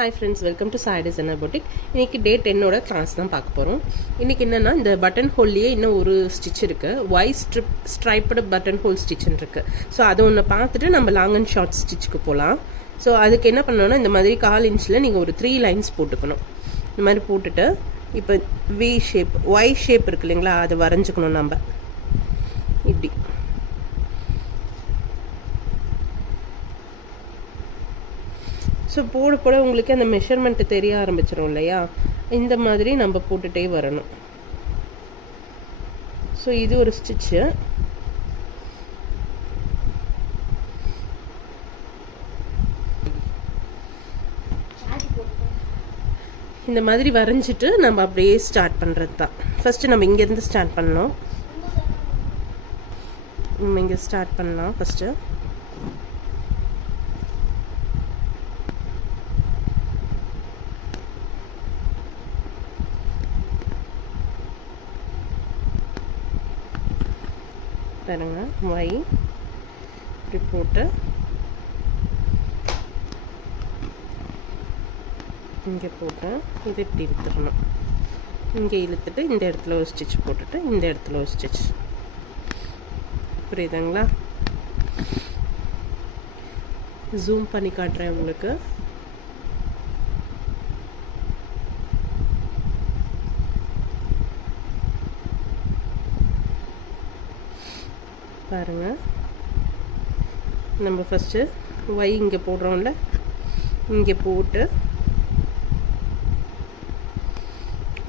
Hi friends, welcome to Sai designer boutique. இன்றைக்கி டே 10ஓட class தான் பார்க்க போகிறோம். இன்றைக்கி என்னென்னா, இந்த பட்டன் ஹோல்லையே இன்னும் ஒரு ஸ்டிச் இருக்குது. ஒய் ஸ்ட்ரைப்டு பட்டன் ஹோல் ஸ்டிச்சுன்னு இருக்குது. ஸோ அதை ஒன்று பார்த்துட்டு நம்ம லாங் அண்ட் ஷார்ட் ஸ்டிச்சுக்கு போகலாம். ஸோ அதுக்கு என்ன பண்ணணும்னா, இந்த மாதிரி 1/4 இன்ச்சில் நீங்கள் ஒரு 3 லைன்ஸ் போட்டுக்கணும். இந்த மாதிரி போட்டுட்டு இப்போ வி ஷேப், ஒய் ஷேப் இருக்கு இல்லைங்களா, அதை வரைஞ்சிக்கணும். நம்ம இப்படி ஸோ போட போட உங்களுக்கு அந்த மெஷர்மெண்ட்டு தெரிய ஆரம்பிச்சிடும் இல்லையா, இந்த மாதிரி நம்ம போட்டுகிட்டே வரணும். ஸோ இது ஒரு ஸ்டிச்சு. இந்த மாதிரி வரைஞ்சிட்டு நம்ம அப்படியே ஸ்டார்ட் பண்ணுறது தான். ஃபஸ்ட்டு நம்ம இங்கேருந்து ஸ்டார்ட் பண்ணணும். இங்கே ஸ்டார்ட் பண்ணலாம். ஃபஸ்ட்டு பாருங்க, ஒய் இப்படி போட்டு இங்கே போட்டு இது இப்படி இழுத்துடணும். இங்கே இழுத்துட்டு இந்த இடத்துல ஒரு ஸ்டிச் போட்டுட்டு இந்த இடத்துல ஒரு ஸ்டிச். புரியுதுங்களா? ஜூம் பண்ணி காட்டுறேன் உங்களுக்கு. பாருங்க, நம்ம ஃபஸ்ட்டு ஒய் இங்கே போடுறோம்ல, இங்கே போட்டு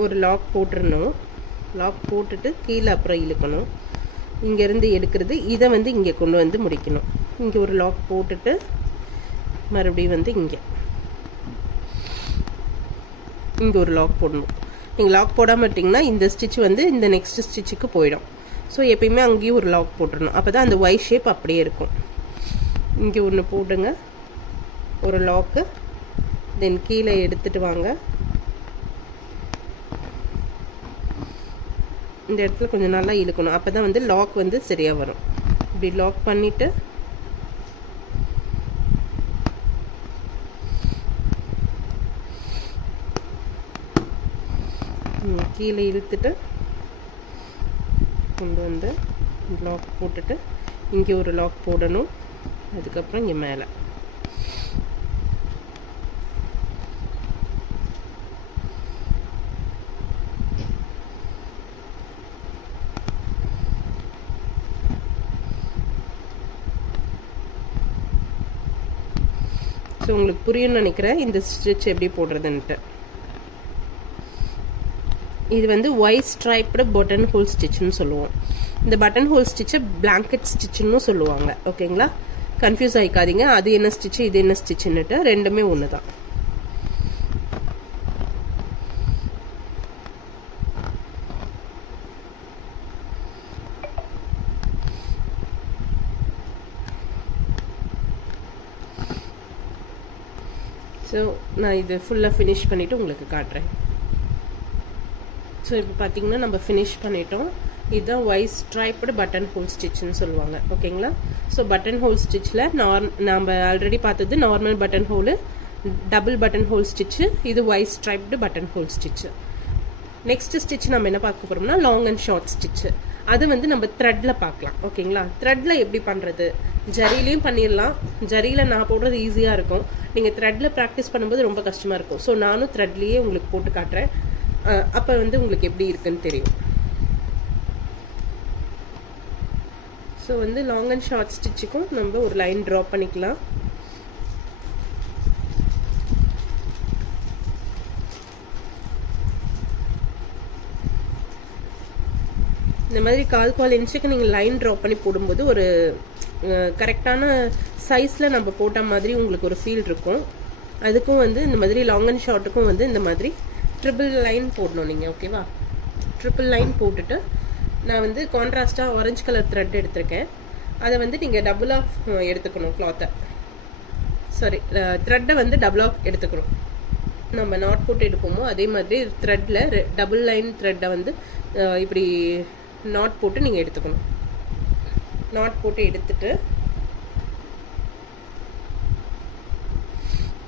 ஒரு லாக் போட்டுடணும். லாக் போட்டுட்டு கீழே அப்புறம் இழுக்கணும். இங்கேருந்து எடுக்கிறது இதை இங்கே கொண்டு வந்து முடிக்கணும். இங்கே ஒரு லாக் போட்டுட்டு மறுபடியும் இங்கே ஒரு லாக் போடணும். நீங்கள் லாக் போடாமல் விட்டிங்கன்னா இந்த ஸ்டிச் இந்த நெக்ஸ்ட் ஸ்டிச்சுக்கு போயிடும். ஸோ எப்பயுமே அங்கேயும் ஒரு லாக் போட்டுடணும். அப்போ தான் அந்த ஒய் ஷேப் அப்படியே இருக்கும். இங்கே ஒன்று போடுங்க, ஒரு லாக்கு. தென் கீழே எடுத்துகிட்டு வாங்க. இந்த இடத்துல கொஞ்சம் நல்லா இழுக்கணும். அப்போ தான் லாக் சரியாக வரும். இப்படி லாக் பண்ணிவிட்டு கீழே இழுத்துட்டு கொண்டு லாக் போட்டுட்டு இங்கே ஒரு லாக் போடணும். அதுக்கப்புறம் இங்கே மேலே ஸோ உங்களுக்கு புரியும்னு நினைக்கிறேன் இந்த ஸ்டிச் எப்படி போடுறதுன்ட்டு. இது ஒய் ஸ்ட்ரைப்டு பட்டன் ஹோல் ஸ்டிச்சுன்னு சொல்லுவோம். இந்த பட்டன் ஹோல் ஸ்டிச்சை பிளாங்கெட் ஸ்டிச்சுன்னு சொல்லுவாங்க. ஓகேங்களா? கன்ஃபியூஸ் ஆகிக்காதீங்க, அது என்ன ஸ்டிச்சு இது என்ன ஸ்டிச்சுன்னுட்டு. ரெண்டுமே ஒன்று தான். ஸோ நான் இது ஃபுல்லாக ஃபினிஷ் பண்ணிவிட்டு உங்களுக்கு காட்டுறேன். ஸோ இப்போ பார்த்தீங்கன்னா நம்ம ஃபினிஷ் பண்ணிட்டோம். இதுதான் ஒய் ஸ்ட்ரைப்டு பட்டன் ஹோல் ஸ்டிச்சுன்னு சொல்லுவாங்க. ஓகேங்களா? ஸோ பட்டன் ஹோல் ஸ்டிச்சில் நம்ம ஆல்ரெடி பார்த்தது normal button hole, double button hole stitch. இது Y striped button hole stitch. Next stitch நம்ம என்ன பார்க்க போகிறோம்னா லாங் அண்ட் ஷார்ட் ஸ்டிச்சு. அது நம்ம த்ரெட்டில் பார்க்கலாம். ஓகேங்களா? த்ரெட்டில் எப்படி பண்ணுறது, ஜரிலையும் பண்ணிடலாம். ஜரியில் நான் போடுறது ஈஸியாக இருக்கும். நீங்கள் த்ரெட்டில் ப்ராக்டிஸ் பண்ணும்போது ரொம்ப கஷ்டமாக இருக்கும். ஸோ நானும் த்ரெட்லேயே உங்களுக்கு போட்டு காட்டுறேன். அப்போ உங்களுக்கு எப்படி இருக்குன்னு தெரியும். ஸோ லாங் அண்ட் ஷார்ட் ஸ்டிச்சுக்கும் நம்ம ஒரு லைன் ட்ரா பண்ணிக்கலாம். இந்த மாதிரி 1/4 இன்ச்சுக்கு நீங்கள் லைன் ட்ரா பண்ணி போடும்போது ஒரு கரெக்டான சைஸில் நம்ம போட்ட மாதிரி உங்களுக்கு ஒரு ஃபீல் இருக்கும். அதுக்கும் இந்த மாதிரி லாங் அண்ட் ஷார்ட்டுக்கும் இந்த மாதிரி ட்ரிபிள் லைன் போடணும் நீங்கள். ஓகேவா? ட்ரிபிள் லைன் போட்டுட்டு நான் கான்ட்ராஸ்டாக ஆரஞ்சு கலர் த்ரெட் எடுத்திருக்கேன். அதை நீங்கள் டபுளாக எடுத்துக்கணும். கிளாத்தை த்ரெட்டை டபுளாக எடுத்துக்கணும். நம்ம நாட் போட்டு எடுப்போமோ அதே மாதிரி த்ரெட்டில் டபுள் லைன் த்ரெட்டை இப்படி நாட் போட்டு நீங்கள் எடுத்துக்கணும். நாட் போட்டு எடுத்துட்டு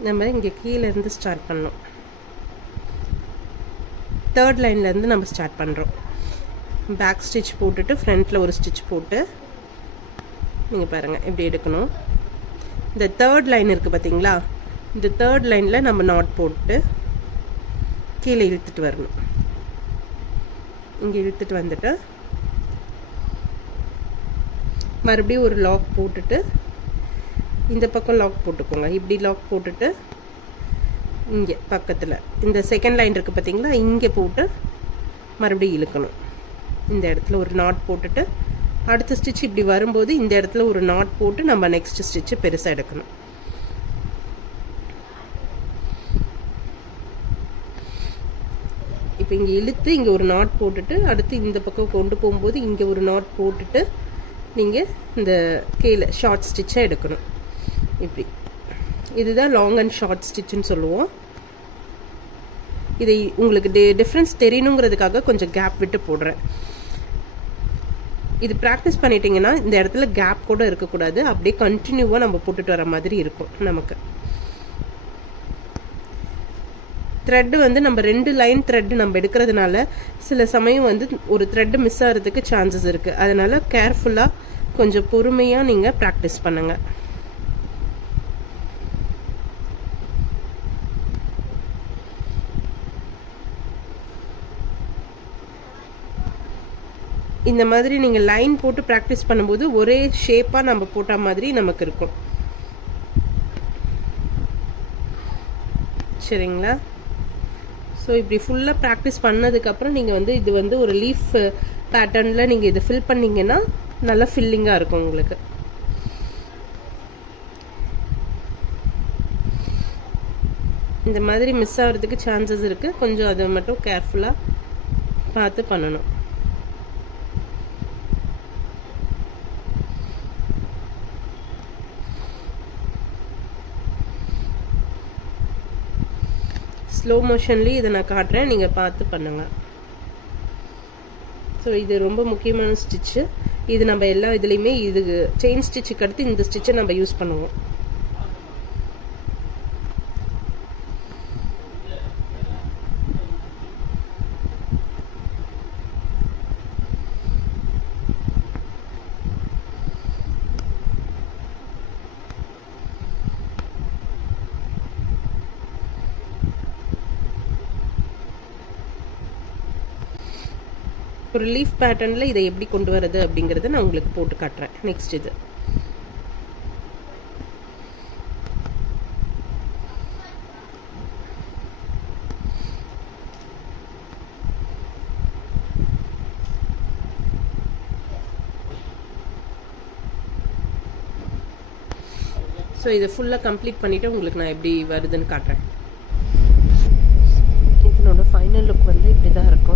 நம்ம இங்கே கீழேருந்து ஸ்டார்ட் பண்ணோம். 3rd லைன்லேருந்து நம்ம ஸ்டார்ட் பண்ணுறோம். பேக் ஸ்டிச் போட்டுட்டு ஃப்ரண்ட்டில் ஒரு ஸ்டிச் போட்டு நீங்கள் பாருங்கள் எப்படி எடுக்கணும். இந்த 3rd லைன் இருக்குது பார்த்தீங்களா, இந்த 3rd லைனில் நம்ம நாட் போட்டு கீழே இழுத்துட்டு வரணும். இங்கே இழுத்துட்டு வந்துட்டு மறுபடியும் ஒரு லாக் போட்டுட்டு இந்த பக்கம் லாக் போட்டுக்கோங்க. இப்படி லாக் போட்டுட்டு இங்கே பக்கத்தில் இந்த 2nd லைன் இருக்குது பார்த்தீங்களா, இங்கே போட்டு மறுபடியும் இழுக்கணும். இந்த இடத்துல ஒரு நாட் போட்டுட்டு அடுத்த ஸ்டிச் இப்படி வரும்போது இந்த இடத்துல ஒரு நாட் போட்டு நம்ம நெக்ஸ்ட் ஸ்டிச்சு பெருசாக எடுக்கணும். இப்போ இங்கே இழுத்து இங்கே ஒரு நாட் போட்டுட்டு அடுத்து இந்த பக்கம் கொண்டு போகும்போது இங்கே ஒரு நாட் போட்டுட்டு நீங்கள் இந்த கீழே ஷார்ட் ஸ்டிச்சாக எடுக்கணும். இப்படி இதுதான் லாங் அண்ட் ஷார்ட் ஸ்டிச்சுன்னு சொல்லுவோம். இதை உங்களுக்கு டிஃப்ரென்ஸ் தெரியணுங்கிறதுக்காக கொஞ்சம் கேப் விட்டு போடுறேன். இது ப்ராக்டிஸ் பண்ணிட்டீங்கன்னா இந்த இடத்துல கேப் கூட இருக்கக்கூடாது, அப்படியே கண்டினியூவாக நம்ம போட்டுட்டு வர மாதிரி இருக்கும். நமக்கு த்ரெட்டு வந்து நம்ம 2 லைன் த்ரெட்டு நம்ம எடுக்கிறதுனால சில சமயம் வந்து ஒரு த்ரெட்டு மிஸ் ஆகிறதுக்கு சான்சஸ் இருக்குது. அதனால் கேர்ஃபுல்லாக கொஞ்சம் பொறுமையாக நீங்கள் ப்ராக்டிஸ் பண்ணுங்கள். இந்த மாதிரி நீங்கள் லைன் போட்டு ப்ராக்டிஸ் பண்ணும்போது ஒரே ஷேப்பாக நம்ம போட்ட மாதிரி நமக்கு இருக்கும். சரிங்களா? ஸோ இப்படி ஃபுல்லாக ப்ராக்டிஸ் பண்ணதுக்கப்புறம் நீங்கள் வந்து இது வந்து ஒரு லீஃப் பேட்டர்னில் நீங்கள் இதை ஃபில் பண்ணிங்கன்னா நல்லா ஃபில்லிங்காக இருக்கும் உங்களுக்கு. இந்த மாதிரி மிஸ் ஆகிறதுக்கு சான்சஸ் இருக்குது. கொஞ்சம் அதை மட்டும் கேர்ஃபுல்லாக பார்த்து பண்ணணும். ஸ்லோ மோஷன்லேயே இதை நான் காட்டுறேன், நீங்கள் பார்த்து பண்ணுங்கள். ஸோ இது ரொம்ப முக்கியமான ஸ்டிச்சு. இது நம்ம எல்லா இதுலேயுமே இது செயின் ஸ்டிச்சுக்கு அடுத்து இந்த ஸ்டிச்சை நம்ம யூஸ் பண்ணுவோம். ஒரு லீஃப் பேட்டர்னில் இதை எப்படி கொண்டு வரது அப்படிங்கிறத நான் உங்களுக்கு போட்டு காட்டுறேன். நெக்ஸ்ட் இது ஸோ இதை ஃபுல்லாக கம்ப்ளீட் பண்ணிவிட்டு உங்களுக்கு நான் எப்படி வருதுன்னு காட்டுறேன். இதனோட ஃபைனல் லுக் வந்து இப்படி தான் இருக்கும்.